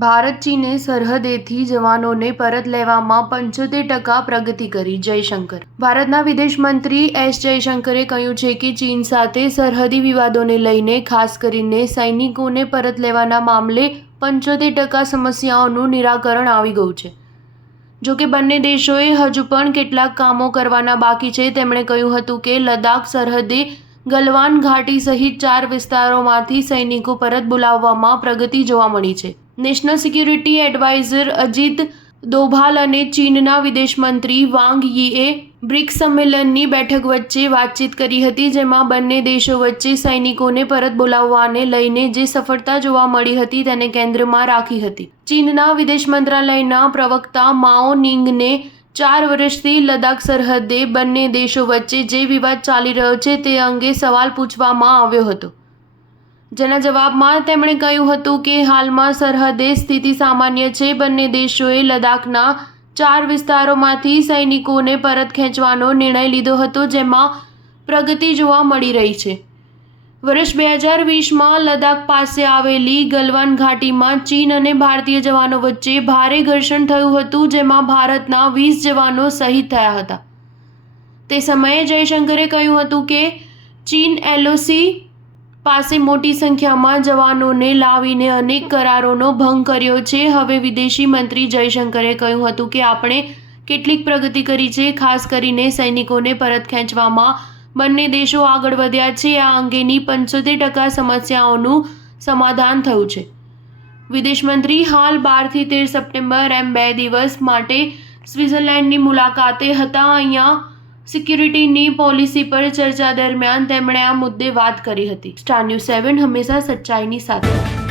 ભારત ચીને સરહદેથી જવાનોને પરત લેવામાં 75% પ્રગતિ કરી. જયશંકર. ભારતના વિદેશ મંત્રી એસ જયશંકરે કહ્યું છે કે ચીન સાથે સરહદી વિવાદોને લઈને ખાસ કરીને સૈનિકોને પરત લેવાના મામલે 75% સમસ્યાઓનું નિરાકરણ આવી ગયું છે. જો કે બંને દેશોએ હજુ પણ કેટલાક કામો કરવાના બાકી છે. તેમણે કહ્યું હતું કે લદ્દાખ સરહદે ગલવાન ઘાટી સહિત 4 વિસ્તારોમાંથી સૈનિકો પરત બોલાવવામાં પ્રગતિ જોવા મળી છે. National security adviser Ajit Doval અને ચીનના વિદેશ મંત્રી વાંગ yીએ બ્રિક્સ સંમેલનની બેઠક વચ્ચે વાતચીત કરી હતી, જેમાં બંને દેશો વચ્ચે સૈનિકોને પરત બોલાવવાને લઈને જે સફળતા જોવા મળી હતી તેને કેન્દ્રમાં રાખી હતી. ચીનના વિદેશ મંત્રાલયના પ્રવક્તા માઓ નિંગને 4 વર્ષથી લદ્દાખ સરહદે બંને દેશો વચ્ચે જે વિવાદ ચાલી રહ્યો છે તે અંગે સવાલ પૂછવામાં આવ્યો હતો, જેના જવાબમાં તેમણે કહ્યું હતું કે હાલમાં સરહદે સ્થિતિ સામાન્ય છે. બંને દેશોએ લદ્દાખના 4 વિસ્તારોમાંથી સૈનિકોને પરત ખેંચવાનો નિર્ણય લીધો હતો, જેમાં પ્રગતિ જોવા મળી રહી છે. વર્ષ 2020માં લદ્દાખ પાસે આવેલી ગલવાન ઘાટીમાં ચીન અને ભારતીય જવાનો વચ્ચે ભારે ઘર્ષણ થયું હતું, જેમાં ભારતના 20 જવાનો શહીદ થયા હતા. તે સમયે જયશંકરે કહ્યું હતું કે ચીન LOC પાસે મોટી સંખ્યામાં જવાનોને લાવીને અનેક કરારોનો ભંગ કર્યો છે. હવે વિદેશી મંત્રી જયશંકરે કહ્યું હતું કે આપણે કેટલીક પ્રગતિ કરી છે. ખાસ કરીને સૈનિકોને પરત ખેંચવામાં બંને દેશો આગળ વધ્યા છે. આ અંગેની 75% સમસ્યાઓનું સમાધાન થયું છે. વિદેશ મંત્રી હાલ 12 થી 13 સપ્ટેમ્બર એમ 2 દિવસ માટે સ્વિટ્ઝરલેન્ડની મુલાકાતે હતા. અહીંયા સિક્યુરિટીની પોલિસી પર ચર્ચા દરમિયાન તેમણે આ મુદ્દે વાત કરી હતી. સ્ટાર ન્યૂઝ 7 હંમેશા સચ્ચાઈની સાથે.